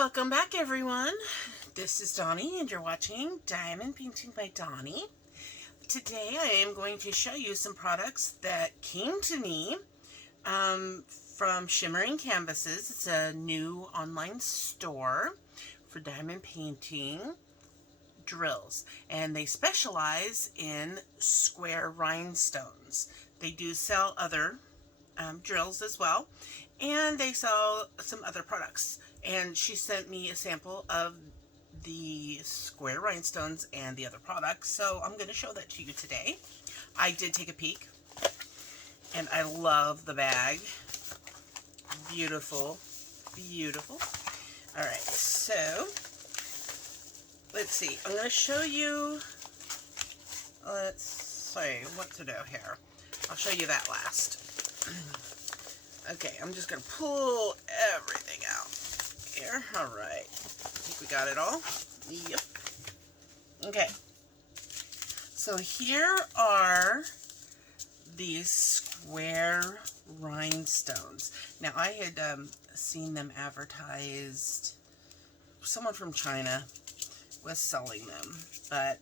Welcome back, everyone. This is Donnie, and you're watching Diamond Painting by Donnie. Today I am going to show you some products that came to me from Shimmering Canvases. It's a new online store for diamond painting drills, and they specialize in square rhinestones. They do sell other drills as well, and they sell some other products. And she sent me a sample of the square rhinestones and the other products, so I'm going to show that to you today. I did take a peek, and I love the bag. Beautiful, beautiful. All right, so let's see. I'm going to show you, let's see what to do here. I'll show you that last. Okay, I'm just going to pull everything out here. All right. I think we got it all. Yep. Okay. So here are these square rhinestones. Now, I had seen them advertised. Someone from China was selling them, but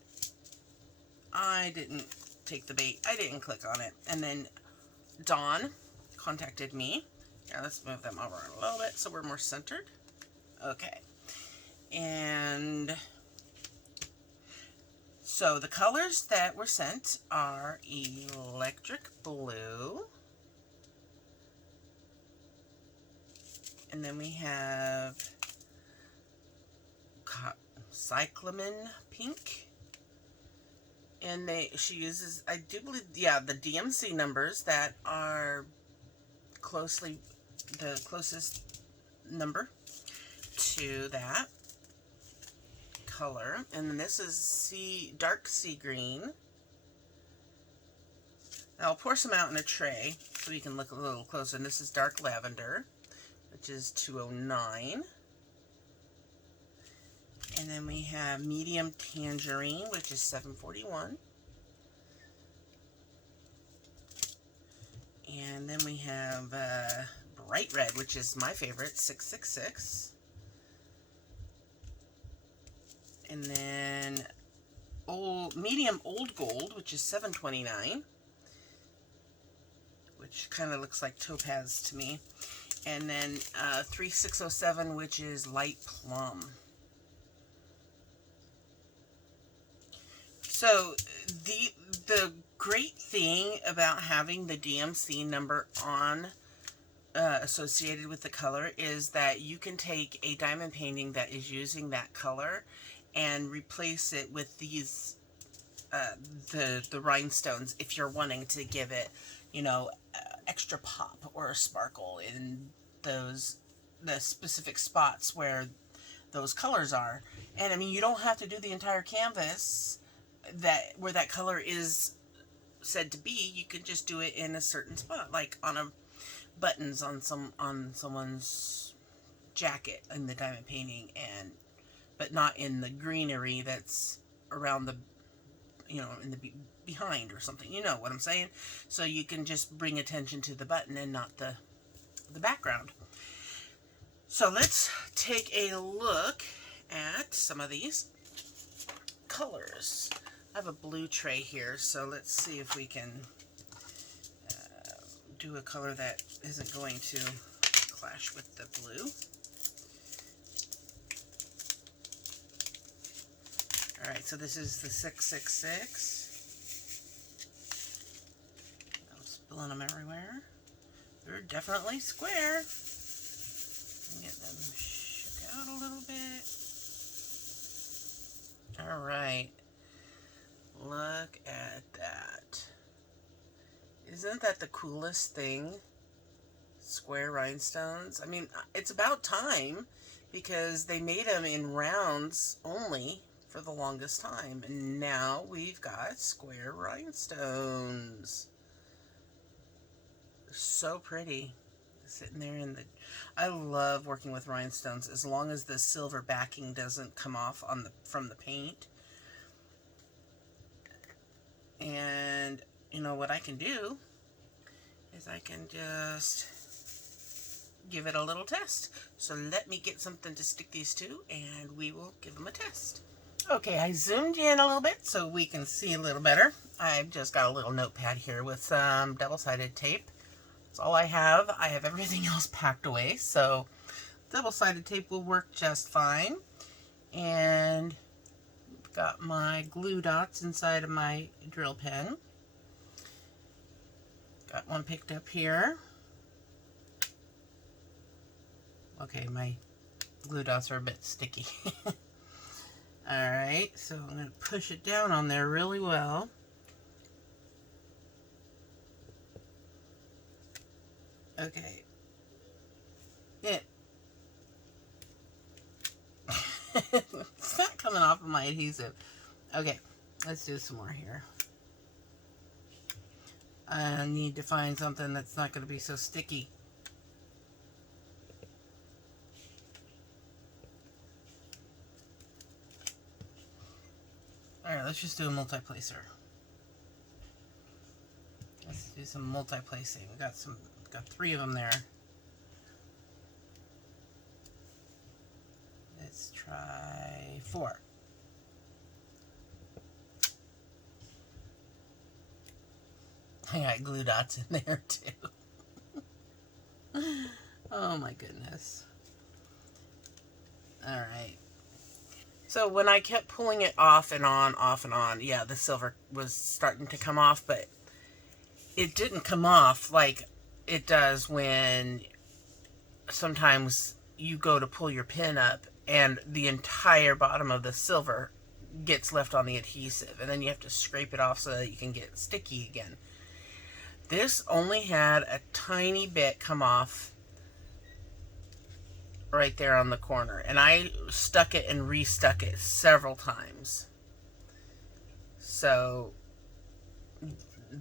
I didn't take the bait. I didn't click on it. And then Dawn contacted me. Yeah, let's move them over a little bit so we're more centered. Okay. And so the colors that were sent are electric blue. And then we have cyclamen pink. And she uses, I do believe, yeah, the DMC numbers that are the closest number to that color. And then this is dark sea green. Now I'll pour some out in a tray so we can look a little closer. And this is dark lavender, which is 209. And then we have medium tangerine, which is 741. And then we have bright red, which is my favorite, 666. And then medium old gold, which is 729, which kind of looks like topaz to me. And then 3607, which is light plum. So the great thing about having the DMC number on associated with the color is that you can take a diamond painting that is using that color and replace it with these the rhinestones if you're wanting to give it, you know, extra pop or a sparkle in the specific spots where those colors are. And I mean, you don't have to do the entire canvas where that color is said to be. You could just do it in a certain spot, like on buttons on someone's jacket in the diamond painting, but not in the greenery that's around the, you know, in the behind or something. You know what I'm saying? So you can just bring attention to the button and not the background. So let's take a look at some of these colors. I have a blue tray here, so let's see if we can do a color that isn't going to clash with the blue. Alright, so this is the 666. I'm spilling them everywhere. They're definitely square. Get them shook out a little bit. Alright. Look at that. Isn't that the coolest thing? Square rhinestones. I mean, it's about time, because they made them in rounds only for the longest time, and now we've got square rhinestones. They're so pretty. Sitting there I love working with rhinestones as long as the silver backing doesn't come off from the paint. And you know what I can do is I can just give it a little test. So let me get something to stick these to, and we will give them a test. Okay, I zoomed in a little bit so we can see a little better. I've just got a little notepad here with some double-sided tape. That's all I have. I have everything else packed away, so double-sided tape will work just fine. And got my glue dots inside of my drill pen. Got one picked up here. Okay, my glue dots are a bit sticky. Alright, so I'm going to push it down on there really well. Okay. It's not coming off of my adhesive. Okay, let's do some more here. I need to find something that's not going to be so sticky. Alright, let's just do a multi-placer. Let's do some multi-placing. We got 3 of them there. Let's try 4. I got glue dots in there too. Oh my goodness. Alright. So when I kept pulling it off and on, yeah, the silver was starting to come off, but it didn't come off like it does when sometimes you go to pull your pin up and the entire bottom of the silver gets left on the adhesive, and then you have to scrape it off so that you can get it sticky again. This only had a tiny bit come off right there on the corner, and I stuck it and restuck it several times. So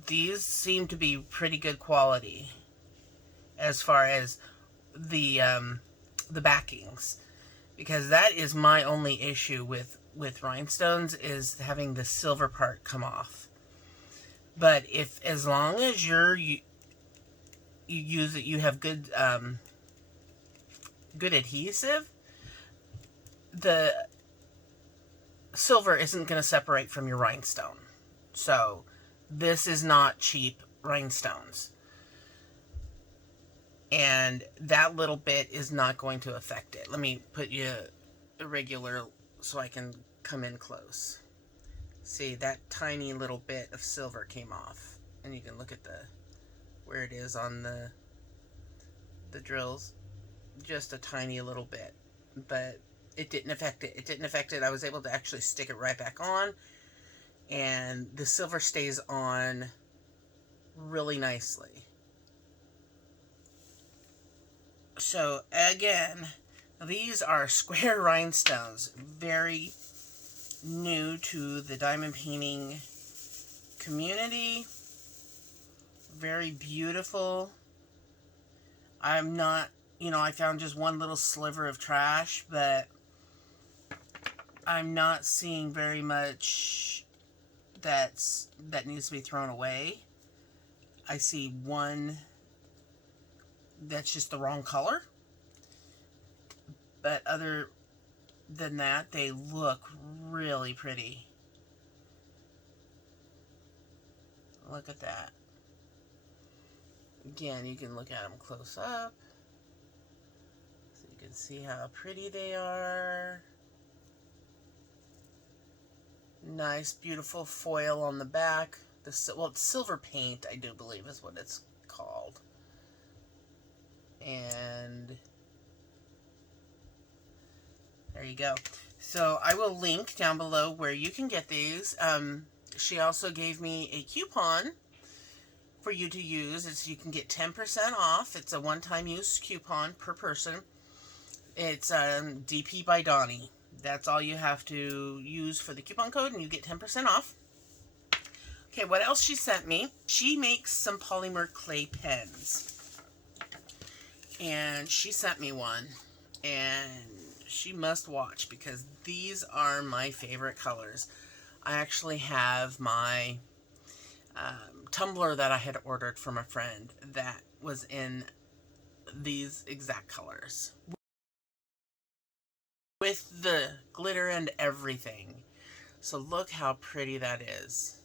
these seem to be pretty good quality as far as the backings, because that is my only issue with rhinestones, is having the silver part come off. But if, as long as you use it, you have good good adhesive, the silver isn't going to separate from your rhinestone. So this is not cheap rhinestones, and that little bit is not going to affect it. Let me put you irregular so I can come in close. See, that tiny little bit of silver came off, and you can look at where it is on the drills. Just a tiny little bit, but it didn't affect it. It didn't affect it. I was able to actually stick it right back on, and the silver stays on really nicely. So again, these are square rhinestones, very new to the diamond painting community. Very beautiful. I'm not, I found just one little sliver of trash, but I'm not seeing very much that needs to be thrown away. I see one that's just the wrong color, but other than that, they look really pretty. Look at that. Again, you can look at them close up, so you can see how pretty they are. Nice, beautiful foil on the back. It's silver paint, I do believe is what it's called. And there you go. So I will link down below where you can get these. She also gave me a coupon for you to use. You can get 10% off. It's a one-time use coupon per person. It's DP by Donnie. That's all you have to use for the coupon code, and you get 10% off. Okay, what else she sent me? She makes some polymer clay pens. And she sent me one. And she must watch, because these are my favorite colors. I actually have my tumbler that I had ordered from a friend that was in these exact colors with the glitter and everything. So look how pretty that is.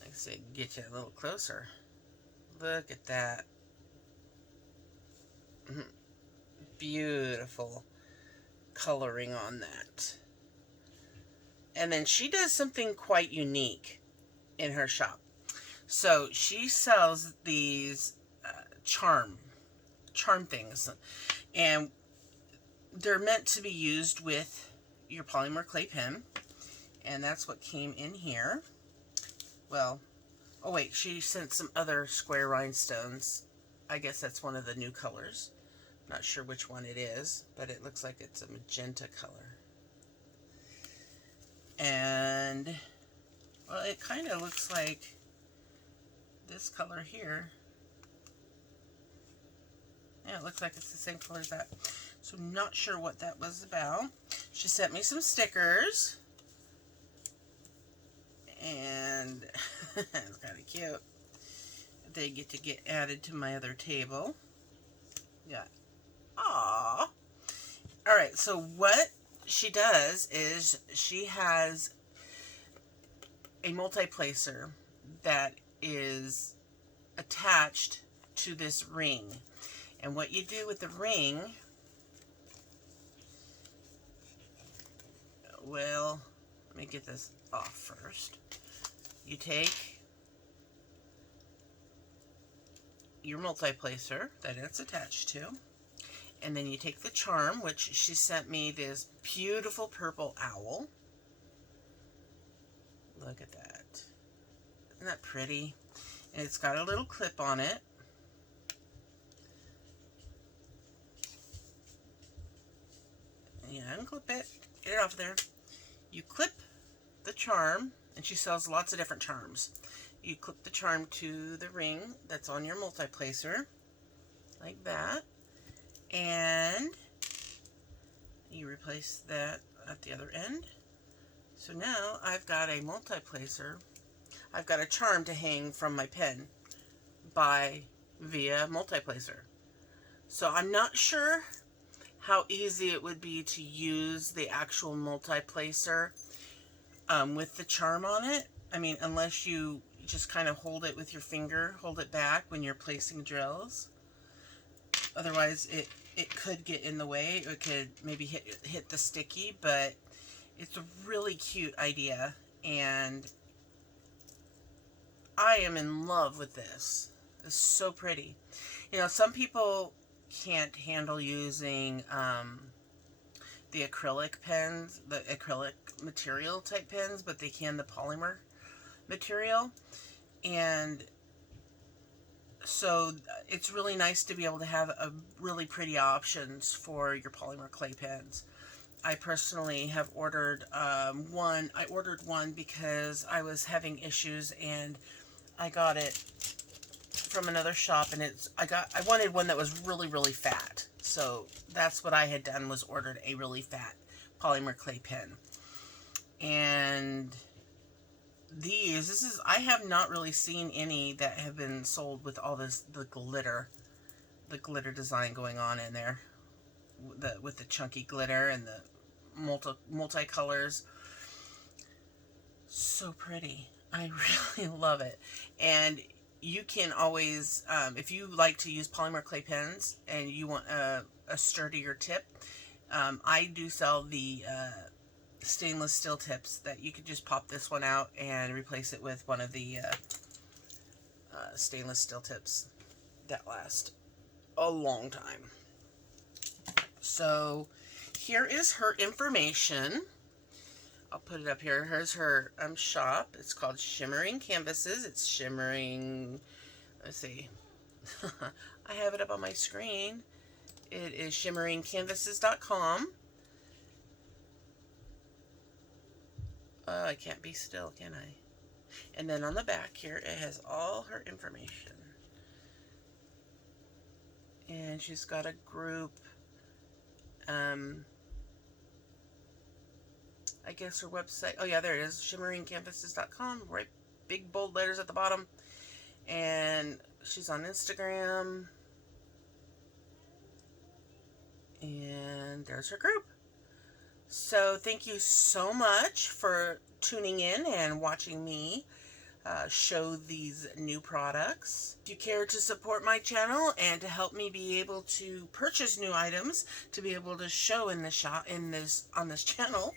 Let's see, get you a little closer. Look at that. Beautiful coloring on that. And then she does something quite unique in her shop. So she sells these charm things, and they're meant to be used with your polymer clay pen, and that's what came in here. Well, oh wait, she sent some other square rhinestones. I guess that's one of the new colors. Not sure which one it is, but it looks like it's a magenta color. And, well, it kind of looks like this color here. Yeah, it looks like it's the same color as that. So I'm not sure what that was about. She sent me some stickers. And it's kind of cute. They get added to my other table. Yeah. Aww. Alright, so what she does is she has a multi-placer that is attached to this ring. And what you do with the ring, well, let me get this off first. You take your multi-placer that it's attached to, and then you take the charm, which she sent me this beautiful purple owl. Look at that. Isn't that pretty? And it's got a little clip on it. Yeah, unclip it. Get it off there. You clip the charm, and she sells lots of different charms. You clip the charm to the ring that's on your multi-placer, like that. And you replace that at the other end. So now I've got a multi-placer. I've got a charm to hang from my pen via multi-placer. So I'm not sure how easy it would be to use the actual multi-placer with the charm on it. I mean, unless you just kind of hold it with your finger, hold it back when you're placing drills. Otherwise, it could get in the way. It could maybe hit the sticky, but it's a really cute idea, and I am in love with this. It's so pretty. You know, some people can't handle using the acrylic pens, the acrylic material type pens, but they can the polymer material. And so it's really nice to be able to have a really pretty options for your polymer clay pens. I personally have ordered one. I ordered one because I was having issues, and I got it from another shop, and I wanted one that was really fat. So that's what I had done, was ordered a really fat polymer clay pen. And I have not really seen any that have been sold with all this, the glitter design going on in there, with the chunky glitter and the multicolors. So pretty. I really love it. And you can always, if you like to use polymer clay pens and you want a sturdier tip, I do sell the stainless steel tips that you could just pop this one out and replace it with one of the stainless steel tips that last a long time. So here is her information. I'll put it up here. Here's her shop. It's called Shimmering Canvases. It's shimmering, let's see. I have it up on my screen. It is shimmeringcanvases.com. I can't be still, can I? And then on the back here, it has all her information. And she's got a group. I guess her website. Oh yeah, there it is. shimmeringcanvases.com. Right, big bold letters at the bottom. And she's on Instagram. And there's her group. So thank you so much for tuning in and watching me show these new products. If you care to support my channel and to help me be able to purchase new items to be able to show in the shop on this channel,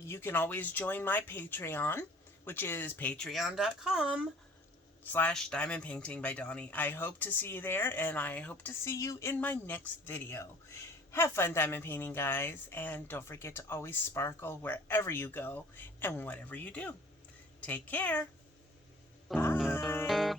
you can always join my Patreon, which is patreon.com/Diamond Painting by Donnie. I hope to see you there, and I hope to see you in my next video. Have fun diamond painting, guys, and don't forget to always sparkle wherever you go and whatever you do. Take care. Bye.